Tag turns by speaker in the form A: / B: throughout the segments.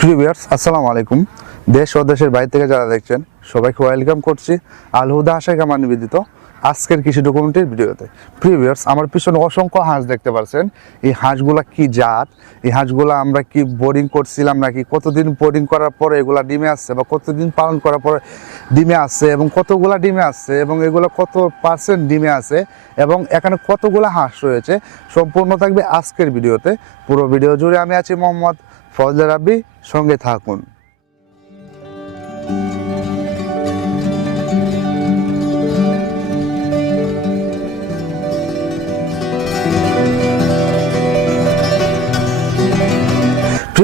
A: প্রিভিয়ার্স আসসালামু আলাইকুম। দেশ ও দেশের বাইরে থেকে যারা দেখছেন, সবাইকে ওয়েলকাম করছি। আলহুদা আশাই নিবেদিত আজকের কৃষি ডকুমেন্টের ভিডিওতে। প্রিভিয়ার্স আমার পিছনে অসংখ্য হাঁস দেখতে পাচ্ছেন এই হাঁসগুলা কি জাত? এই হাঁসগুলা আমরা কি বোর্ডিং করছিলাম নাকি কতদিন বোর্ডিং করার পরে এগুলা ডিমে আসছে বা কতদিন পালন করার পরে ডিমে আসছে এবং কতগুলা ডিমে আসছে এবং এগুলো কত পার্সেন্ট ডিমে আছে এবং এখানে কতগুলা হাঁস রয়েছে, সম্পূর্ণ থাকবে আজকের ভিডিওতে। পুরো ভিডিও জুড়ে আমি আছি মোহাম্মদ ফজলে রাব্বি, সঙ্গে থাকুন।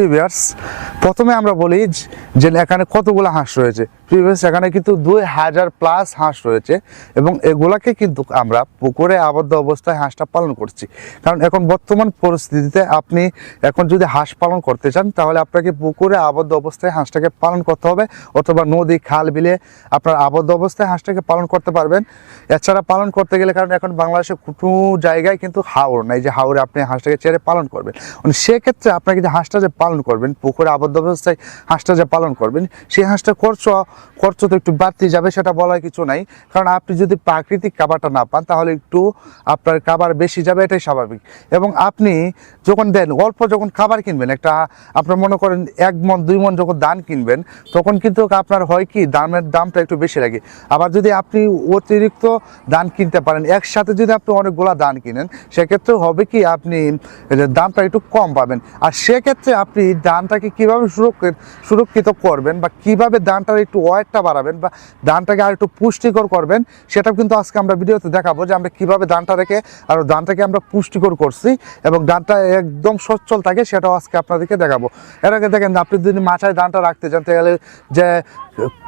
A: প্রিভিয়ার্স প্রথমে আমরা বলি যে এখানে কতগুলো হাঁস রয়েছে। এখানে কিন্তু দুই হাজার প্লাস হাঁস রয়েছে এবং এগুলাকে কিন্তু আমরা পুকুরে আবদ্ধ অবস্থায় হাঁসটা পালন করছি। কারণ এখন বর্তমান পরিস্থিতিতে আপনি এখন যদি হাঁস পালন করতে চান, তাহলে আপনাকে পুকুরে আবদ্ধ অবস্থায় হাঁসটাকে পালন করতে হবে অথবা নদী, খাল, বিলে আপনার আবদ্ধ অবস্থায় হাঁসটাকে পালন করতে পারবেন। এছাড়া পালন করতে গেলে কারণ এখন বাংলাদেশে কোনো জায়গায় কিন্তু হাওড় নাই, যে হাওড়ে আপনি হাঁসটাকে ছেড়ে পালন করবেন। মানে সেক্ষেত্রে আপনাকে যে হাঁসটা যে পালন করবেন, পুকুরে আবদ্ধ অবস্থায় হাঁসটা যে পালন করবেন, সেই হাঁসটা খরচ খরচ তো একটু বাড়তি যাবে, সেটা বলার কিছু নাই। কারণ আপনি যদি প্রাকৃতিক খাবারটা না পান, তাহলে একটু আপনার খাবার বেশি যাবে, এটাই স্বাভাবিক। এবং আপনি যখন দেন, অল্প যখন খাবার কিনবেন, একটা আপনার মনে করেন এক মন, দুই মন যখন দান কিনবেন, তখন কিন্তু আপনার হয় কি, দামের দামটা একটু বেশি লাগে। আবার যদি আপনি অতিরিক্ত দান কিনতে পারেন, একসাথে যদি আপনি অনেকগুলা দান কিনেন সেক্ষেত্রে হবে কি, আপনি দামটা একটু কম পাবেন। আর সেক্ষেত্রে আপনি দানটাকে কীভাবে সুরক্ষিত সুরক্ষিত করবেন বা কীভাবে দানটার একটু ওয়েটটা বাড়াবেন বা দানটাকে আর একটু পুষ্টিকর করবেন, সেটাও কিন্তু আজকে আমরা ভিডিওতে দেখাবো যে আমরা কীভাবে ধানটা রেখে আর ধানটাকে আমরা পুষ্টিকর করছি এবং ধানটা একদম সচ্ছল থাকে সেটাও আজকে আপনাদেরকে দেখাবো। এর আগে দেখেন, আপনি যদি মাথায় ধানটা রাখতে চান, তাহলে যে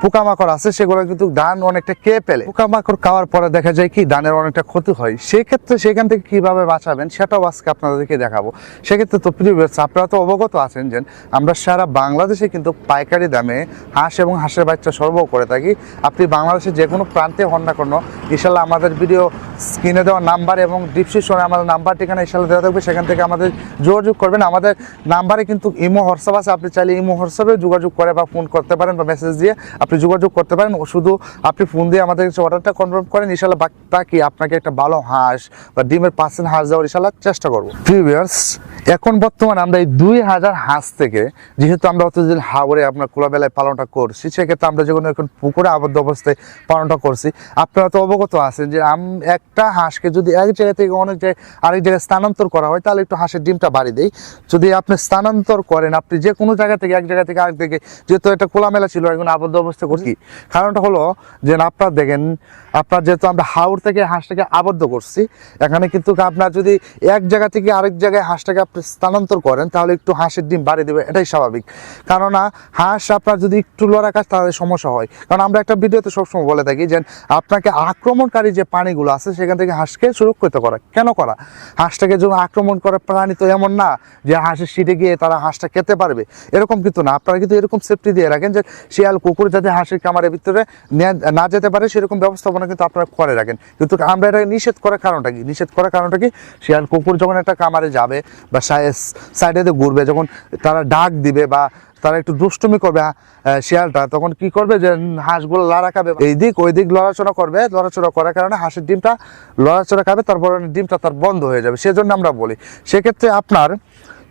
A: পোকামাকড় আছে সেগুলো কিন্তু ধান অনেকটা কে পেলে পোকামাকড় খাওয়ার পরে দেখা যায় কি ধানের অনেকটা ক্ষতি হয়। সেক্ষেত্রে সেখান থেকে কীভাবে বাঁচাবেন সেটাও আজকে আপনাদেরকে দেখাবো। সেক্ষেত্রে তো viewers, আপনারা তো অবগত আছেন যে আমরা সারা বাংলাদেশে কিন্তু পাইকারি দামে হাঁস এবং হাঁসের বাচ্চা সরবরাহ করে থাকি। আপনি বাংলাদেশের যে কোনো প্রান্তে হন না কোনো ইনশাল্লাহ আমাদের ভিডিও স্ক্রিনে দেওয়া নাম্বার এবং ডিসক্রিপশনে আমাদের নাম্বার ঠিকানা ইনশাল্লাহ দেওয়া থাকবে। সেখান থেকে আমাদের যোগাযোগ করবেন। আমাদের নাম্বারে কিন্তু ইমো হোয়াটসঅ্যাপ আছে। আপনি চাইলে ইমো হোয়াটসঅ্যাপে যোগাযোগ করে বা ফোন করতে পারেন বা মেসেজ দিয়ে আপনি যোগাযোগ করতে পারেন শুধু আপনি ফোন দিয়ে আমাদের কাছে অর্ডারটা কনফার্ম করেন ইনশাল্লাহ বাকি আপনাকে একটা ভালো হাঁস বা ডিমের পার্সেন্ট হাঁস দেওয়ার ইনশাল্লাহ চেষ্টা করব। প্রিভিয়ার্স এখন বর্তমানে আমরা এই দুই হাজার হাঁস থেকে, যেহেতু আমরা অতদিন হাওড়ে আপনার খোলাবেলায় পালনটা করছি, সেক্ষেত্রে আমরা যখন এখন পুকুরে আবদ্ধ অবস্থায় পালনটা করছি। আপনারা তো অবগত আছেন যে আম একটা হাঁসকে যদি এক জায়গা থেকে অনেক জায়গায় আরেক জায়গায় স্থানান্তর করা হয়, তাহলে একটু হাঁসের ডিমটা বাড়ি দেয় যদি আপনি স্থানান্তর করেন, আপনি যে কোনো জায়গা থেকে এক জায়গা থেকে আরেক দিকে যেহেতু এটা খোলামেলা ছিল, এখন আবদ্ধ অবস্থা করছি। কারণটা হলো যে আপনার দেখেন, আপনার যেহেতু আমরা হাওড় থেকে হাঁসটাকে আবদ্ধ করছি, এখানে কিন্তু আপনার যদি এক জায়গা থেকে আরেক জায়গায় হাঁসটাকে আপনি স্থানান্তর করেন, তাহলে একটু হাঁসের ডিম বাড়িয়ে দেবে, এটাই স্বাভাবিক। কেননা হাঁস আপনার যদি একটু লড়া কাজ তাহলে সমস্যা হয়। কারণ আমরা একটা ভিডিওতে সবসময় বলে থাকি যে আপনাকে আক্রমণকারী যে প্রাণীগুলো আছে, সেখান থেকে হাঁসকে সুরক্ষিত করা। কেন করা? হাঁসটাকে যখন আক্রমণ করে, প্রাণী তো এমন না যে হাঁসের সিটে গিয়ে তারা হাঁসটা খেতে পারবে। এরকম কিন্তু না। আপনারা কিন্তু এরকম সেফটি দিয়ে রাখেন যে শিয়াল, কুকুর যাতে হাঁসের কামারের ভিতরে নে- যেতে পারে সেরকম ব্যবস্থাপনা কিন্তু আপনারা করে রাখেন। কিন্তু আমরা এটা নিষেধ করার কারণটা কি? নিষেধ করার কারণটা কি? শিয়াল কুকুর যখন একটা কামারে যাবে বা সাইডে ঘুরবে যখন তারা ডাক দিবে বা তারা একটু দুষ্টুমি করবে আহ, শিয়ালটা তখন কি করবে যে হাঁসগুলো লড়া খাবে? এই দিক ওই দিক লড়াচড়া করবে। লড়াচড়া করার কারণে হাঁসের ডিমটা লড়াচড়া খাবে তারপর ডিমটা তার বন্ধ হয়ে যাবে। সেজন্য আমরা বলি সেক্ষেত্রে আপনার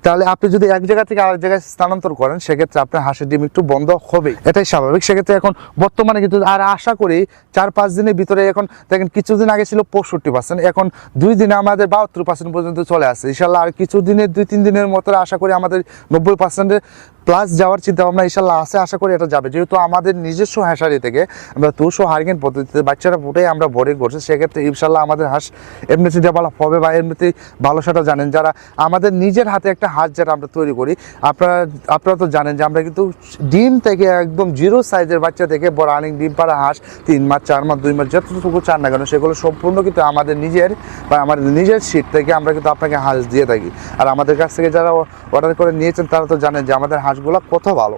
A: তাহলে আপনি যদি এক জায়গা থেকে আরেক জায়গায় স্থানান্তর করেন, সেক্ষেত্রে আপনার হাঁসের ডিম একটু বন্ধ হবে এটাই স্বাভাবিক। সেক্ষেত্রে এখন বর্তমানে কিন্তু আর আশা করি চার পাঁচ দিনের ভিতরে এখন দেখেন কিছুদিন আগে ছিল পঁয়ষট্টি পার্সেন্ট এখন দুই দিনে আমাদের বাহাত্তর পার্সেন্ট পর্যন্ত চলে আসছে। ইনশাল্লাহ আর কিছু দিনের দুই তিন দিনের মতো আশা করি আমাদের নব্বই পার্সেন্টের প্লাস যাওয়ার চিন্তা ভাবনা ইনশাল্লাহ আছে, আশা করি এটা যাবে। যেহেতু আমাদের নিজস্ব হ্যাঁসারি থেকে আমরা তুষো হারগেন পদ্ধতিতে বাচ্চারা ফুটে আমরা বোর্ডিং করছি সেক্ষেত্রে ইনশাল্লাহ আমাদের হাঁস এমনিতে ডেভেলপ হবে বা এমনিতেই ভালো সেটা জানেন। যারা আমাদের নিজের হাতে একটা হাঁস যেটা আমরা তৈরি করি, আপনারা আপনারা তো জানেন যে আমরা কিন্তু ডিম থেকে একদম জিরো সাইজের বাচ্চা থেকে বড় রানিং ডিম, পাড়া হাঁস, তিন মাস, চার মাস, দুই মাস, যতটুকু চান না কেন, সেগুলো সম্পূর্ণ কিন্তু আমাদের নিজের, বা আমাদের নিজের সিট থেকে আমরা কিন্তু আপনাকে হাঁস দিয়ে থাকি। আর আমাদের কাছ থেকে যারা অর্ডার করে নিয়েছেন, তারা তো জানেন যে আমাদের হাঁসগুলো কত ভালো।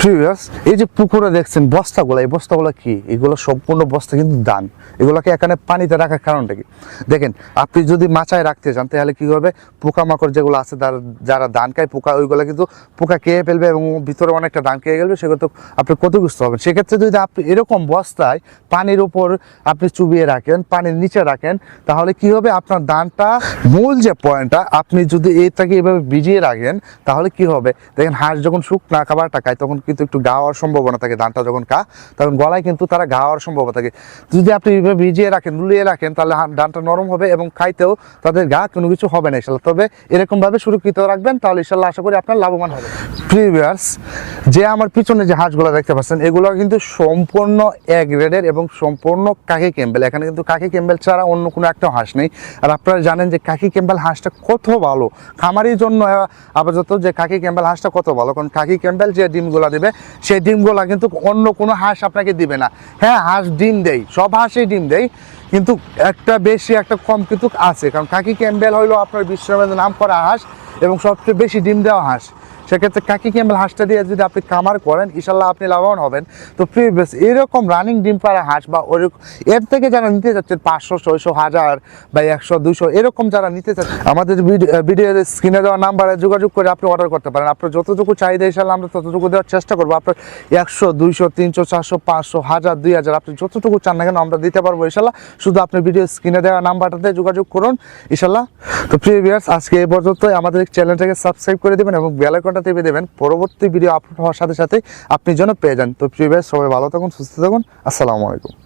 A: প্রিভিয়াস এই যে পুকুরে দেখছেন, বস্তাগুলো, এই বস্তাগুলো কি? এগুলো সম্পূর্ণ বস্তা, কিন্তু দান। এগুলোকে এখানে পানিতে রাখার কারণটা কি? দেখেন, আপনি যদি মাচায় রাখতে চান, তাহলে কি হবে পোকামাকড় যেগুলো আছে যারা ধান খায়, পোকা, ওইগুলো কিন্তু পোকা খেয়ে ফেলবে এবং ভিতরে অনেকটা ধান খেয়ে গেলবে তো আপনি ক্ষতিগ্রস্ত হবেন। সেক্ষেত্রে যদি আপনি এরকম বস্তায় পানির উপর আপনি চুবিয়ে রাখেন, পানির নিচে রাখেন, তাহলে কি হবে? আপনার ধানটা মূল যে পয়েন্টটা, আপনি যদি এটাকে এভাবে ভিজিয়ে রাখেন, তাহলে কি হবে? দেখেন, হাঁস যখন শুকনা খাবারটা খায়, তখন কিন্তু একটু গা হওয়ার সম্ভাবনা থাকে ধানটা যখন খা তখন গলায় কিন্তু তারা গা হওয়ার সম্ভাবনা থাকে। যদি আপনি এইভাবে ভিজিয়ে রাখেন, লুলিয়ে রাখেন, তাহলে ধানটা নরম হবে এবং খাইতেও তাদের গা কোনো কিছু হবে না ইনশাল্লাহ। তবে এরকম ভাবে সুরক্ষিত রাখবেন, তাহলে ইনশাল্লাহ আশা করি আপনার লাভবান হবে। প্রিভিয়ার্স যে আমার পিছনে যে হাঁসগুলো দেখতে পাচ্ছেন, এগুলো কিন্তু সম্পূর্ণ এ গ্রেডের এবং সম্পূর্ণ কাকি ক্যাম্বেল। এখানে কিন্তু কাকি ক্যাম্বেল ছাড়া অন্য কোনো একটা হাঁস নেই। আর আপনারা জানেন যে কাকি ক্যাম্বেল হাঁসটা কত ভালো। খামারির জন্য আপাতত যে কাকি ক্যাম্বেল হাঁসটা কত ভালো, কারণ কাকি ক্যাম্বেল যে ডিমগুলো দিবে, সেই ডিমগুলো কিন্তু অন্য কোনো হাঁস আপনাকে দিবে না। হ্যাঁ হাঁস ডিম দেয় সব হাঁসই ডিম দেয় কিন্তু একটা বেশি, একটা কম কিন্তু আছে। কারণ কাকি ক্যাম্বেল হইল আপনার বিশ্বের নাম করা হাঁস এবং সবচেয়ে বেশি ডিম দেওয়া হাঁস। সেক্ষেত্রে কাকি ক্যাম্বেল হাঁসটা দিয়ে যদি আপনি কামার করেন ইনশাল্লাহ আপনি লাভবান হবেন। তো প্রিভিয়াস এরকম রানিং ডিম পাড়া হাঁস বা ওরকম এর থেকে যারা নিতে চাচ্ছেন পাঁচশো, ছয়শো, হাজার বা একশো, দুশো, এরকম যারা নিতে চাচ্ছেন, আমাদের ভিডিও স্ক্রিনে দেওয়া নাম্বারে যোগাযোগ করে আপনি অর্ডার করতে পারেন। আপনার যতটুকু চাহিদা ইনশাল্লাহ আমরা ততটুকু দেওয়ার চেষ্টা করব। আপনার একশো, দুইশো, তিনশো, চারশো, পাঁচশো, হাজার, দুই হাজার, আপনি যতটুকু চান না কেন আমরা দিতে পারব ইনশাল্লাহ শুধু আপনি ভিডিও স্ক্রিনে দেওয়া নাম্বারটাতে যোগাযোগ করুন ইনশাল্লাহ তো প্রিভিয়াস আজকে এই পর্যন্তই। আমাদের চ্যানেলটাকে সাবস্ক্রাইব করে দেবেন এবং বেল আইকনটা টিপে দেবেন। পরবর্তী ভিডিও আপলোড হওয়ার সাথে সাথে আপনি যেন পেয়ে যান। তো ভাই, সবাই ভালো থাকুন, সুস্থ থাকুন। আসসালামু আলাইকুম।